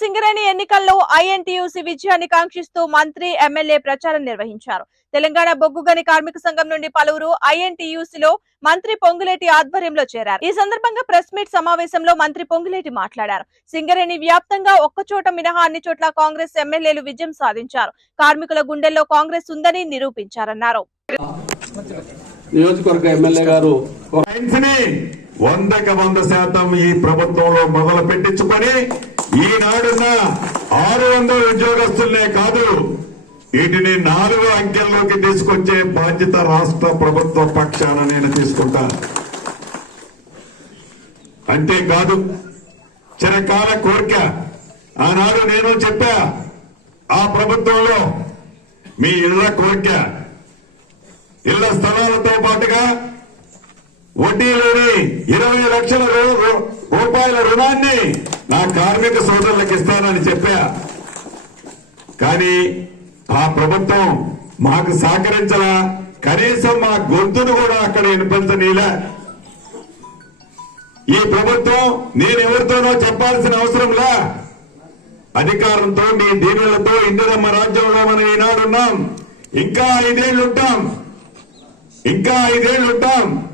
సింగరేణి ఎన్నికల్లో ఐఎన్టీయూసీ విజయాన్ని కాంక్షిస్తూ మంత్రి ఎమ్మెల్యే ప్రచారం నిర్వహించారు. తెలంగాణ బొగ్గుగని కార్మిక సంఘం నుండి పలువురు ఐఎన్టీయూసీలో మంత్రి పొంగులేటి ఆధ్వర్యంలో చేరారు. ఈ సందర్భంగా ప్రెస్ మీట్ సమావేశంలో మంత్రి పొంగులేటి మాట్లాడారు. సింగరేణి వ్యాప్తంగా ఒక్కచోట మినహా అన్ని చోట్ల కాంగ్రెస్ ఎమ్మెల్యేలు విజయం సాధించారు. కార్మికుల గుండెల్లో కాంగ్రెస్ ఉందని నిరూపించారన్నారు. నియోజకవర్గ ఎమ్మెల్యే గారు వందకి వంద శాతం ఈ ప్రభుత్వంలో మొదలు పెట్టించుకొని ఈనాడున్న ఆరు వందల ఉద్యోగస్తులనే కాదు వీటిని నాలుగు అంకెల్లోకి తీసుకొచ్చే బాధ్యత రాష్ట్ర ప్రభుత్వ పక్షాన నేను తీసుకుంటాను అంతేకాదు చిరకాల కోరిక. ఆనాడు నేను చెప్పా ఆ ప్రభుత్వంలో మీ ఇళ్ళ కోరిక. ఇళ్ళ స్థలాలతో పాటుగా వడ్డీ లేని ఇరవై లక్షల రూ- రూపాయల రుణాన్ని నా కార్మిక సోదరులకు ఇస్తానని చెప్పా. కానీ ఆ ప్రభుత్వం మాకు సహకరించలా. కనీసం మా గొంతును కూడా అక్కడ వినిపించనీలా ఈ ప్రభుత్వం నేను ఎవరితోనో చెప్పాల్సిన అవసరంలా అధికారంతో నీ దీనులతో ఇందిరమ్మ రాజ్యంలో మనం ఈనాడున్నాం. ఇంకా ఐదేళ్ళుంటాం. ఇంకా ఐదేళ్ళుంటాం.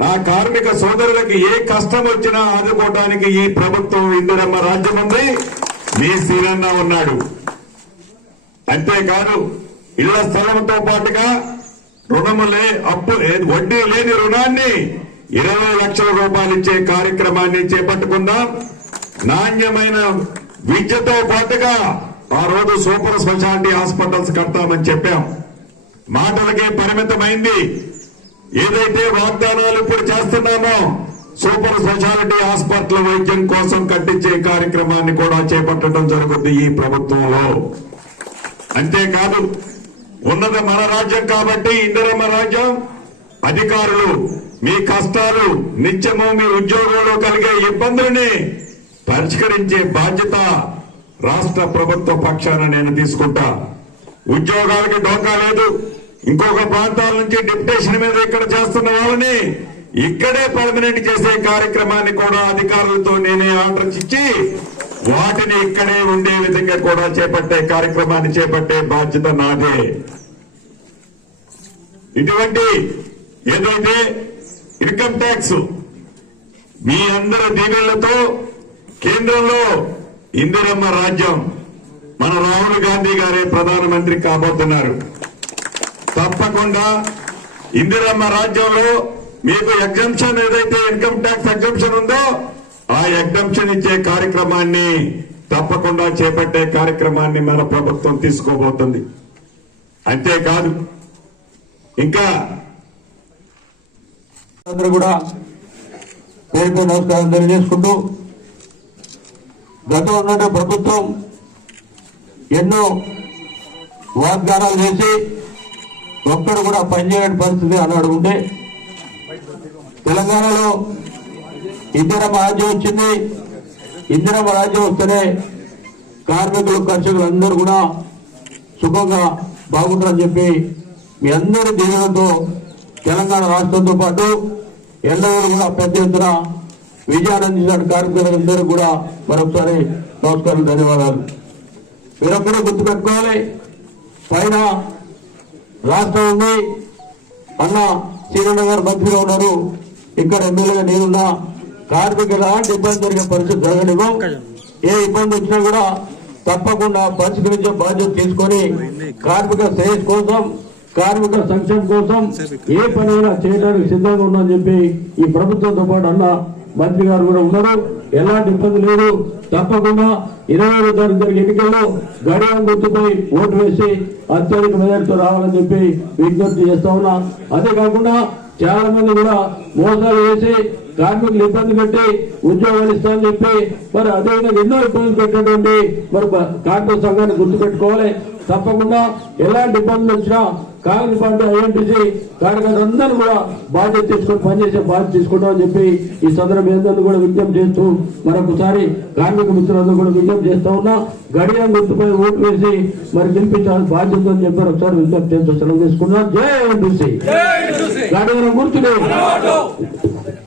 నా కార్మిక సోదరులకి ఏ కష్టం వచ్చినా ఆదుకోవటానికి ఈ ప్రభుత్వం ఇందిరమ్మ రాజ్యం ఉంది. మీ సీనన్న ఉన్నాడు. అంతేకాదు ఇళ్ళ స్థలంతో పాటుగా రుణము లే అప్పు వడ్డీ లేని రుణాన్ని ఇరవై లక్షల రూపాయలు ఇచ్చే కార్యక్రమాన్ని చేపట్టుకుందాం. నాణ్యమైన విద్యతో పాటుగా ఆ రోజు సూపర్ స్పెషాలిటీ హాస్పిటల్స్ కడతామని చెప్పాం. మాటలకే పరిమితమైంది. ఏదైతే వాగ్దానాలు ఇప్పుడు చేస్తున్నామో సూపర్ స్పెషాలిటీ హాస్పిటల్ వైద్యం కోసం కట్టించే కార్యక్రమాన్ని కూడా చేపట్టడం జరుగుతుంది ఈ ప్రభుత్వంలో. అంతేకాదు ఉన్నది మన రాజ్యం కాబట్టి ఇందిరమ్మ రాజ్యం అధికారులు మీ కష్టాలు నిత్యము మీ ఉద్యోగంలో కలిగే ఇబ్బందుల్ని పరిష్కరించే బాధ్యత రాష్ట్ర ప్రభుత్వ పక్షాన నేను తీసుకుంటా. ఉద్యోగాలకి డోకా లేదు. ఇంకొక ప్రాంతాల నుంచి డిప్యుటేషన్ మీద ఇక్కడ చేస్తున్న వాళ్ళని ఇక్కడే పర్మనెంట్ చేసే కార్యక్రమాన్ని కూడా అధికారులతో నేనే ఆర్డర్స్ ఇచ్చి వాటిని ఇక్కడే ఉండే విధంగా కూడా చేపట్టే కార్యక్రమాన్ని చేపట్టే బాధ్యత నాదే. ఇటువంటి ఏదైతే ఇన్కమ్ ట్యాక్స్ మీ అందరి దీవెళ్ళతో కేంద్రంలో ఇందిరమ్మ రాజ్యం మన రాహుల్ గాంధీ గారే ప్రధానమంత్రి కాబోతున్నారు. తప్పకుండా ఇందిరమ్మ రాజ్యంలో మీకు ఎగ్జంప్షన్ ఏదైతే ఇన్కమ్ ట్యాక్స్ ఎగ్జంప్షన్ ఉందో ఆ ఎగ్జంప్షన్ ఇచ్చే కార్యక్రమాన్ని తప్పకుండా చేపట్టే కార్యక్రమాన్ని మన ప్రభుత్వం తీసుకోబోతుంది. అంతేకాదు ఇంకా అందరూ కూడా పేరుతో నమస్కారం తెలియజేసుకుంటూ గతంలో ప్రభుత్వం ఎన్నో వాగ్దానాలు చేసి ఒక్కడు కూడా పనిచేయని పరిస్థితి అన్నాడు ఉంటే తెలంగాణలో ఇందిరమ్మ రాజ్యం వచ్చింది. ఇందిరమ్మ రాజ్యం వస్తేనే కార్మికులు కర్షకులు అందరూ కూడా సుఖంగా బాగుంటారని చెప్పి మీ అందరి దీవెనతో తెలంగాణ రాష్ట్రంతో పాటు ఎల్లవరు కూడా పెద్ద ఎత్తున విజయాన్ని కార్మికులందరూ కూడా మరొకసారి నమస్కారం ధన్యవాదాలు. మీరొక్కడే గుర్తుపెట్టుకోవాలి. పైన రాష్ట్రం ఉంది. అన్న శ్రీరణ గారు మంత్రిగా ఉన్నారు. ఇక్కడ ఎమ్మెల్యేగా నేనున్నా. కార్మికులు ఎలాంటి ఇబ్బంది జరిగే పరిస్థితి జరగనివ్వం. ఏ ఇబ్బంది వచ్చినా కూడా తప్పకుండా పరిష్కరించే బాధ్యత తీసుకొని కార్మిక శ్రేయస్ కోసం కార్మిక సంక్షేమం కోసం ఏ పనైనా చేయడానికి సిద్ధంగా ఉందని చెప్పి ఈ ప్రభుత్వంతో పాటు అన్న మంత్రి గారు కూడా ఉన్నారు. ఎలాంటి ఇబ్బంది లేదు. తప్పకుండా ఇరవై ఐదు తారీఖు జరిగే ఎన్నికల్లో గడియారం గుర్తుపై ఓటు వేసి అత్యధిక మెజార్టీతో రావాలని చెప్పి విజ్ఞప్తి చేస్తా ఉన్నా. అదే కాకుండా చాలా మంది కూడా మోసాలు వేసి కార్మికులు ఇబ్బంది పెట్టి ఉద్యోగాలు ఇస్తామని చెప్పి మరి అదేవిధంగా ఎన్నో ఇబ్బందులు పెట్టినటువంటి మరి కార్మిక సంఘాన్ని గుర్తుపెట్టుకోవాలి. తప్పకుండా ఎలాంటి ఇబ్బందులు వచ్చినా కాంగ్రెస్ పార్టీ ఐఎన్టీసీ కార్యకర్తలందరూ కూడా బాధ్యత తీసుకొని పనిచేసే బాధ్యత తీసుకుంటామని చెప్పి ఈ సందర్భం కూడా విజ్ఞప్తి చేస్తూ మరొకసారి కార్మిక మిత్రులందరూ కూడా విజ్ఞప్తి చేస్తా ఉన్నా. గడియారం గుర్తుపై ఓటు వేసి మరి గెలిపించాలని బాధ్యత అని చెప్పి ఒకసారి విజ్ఞప్తి చేస్తూ సెలవు తీసుకున్నాం జై ఐఎన్టీసీ గడియారం గుర్తులే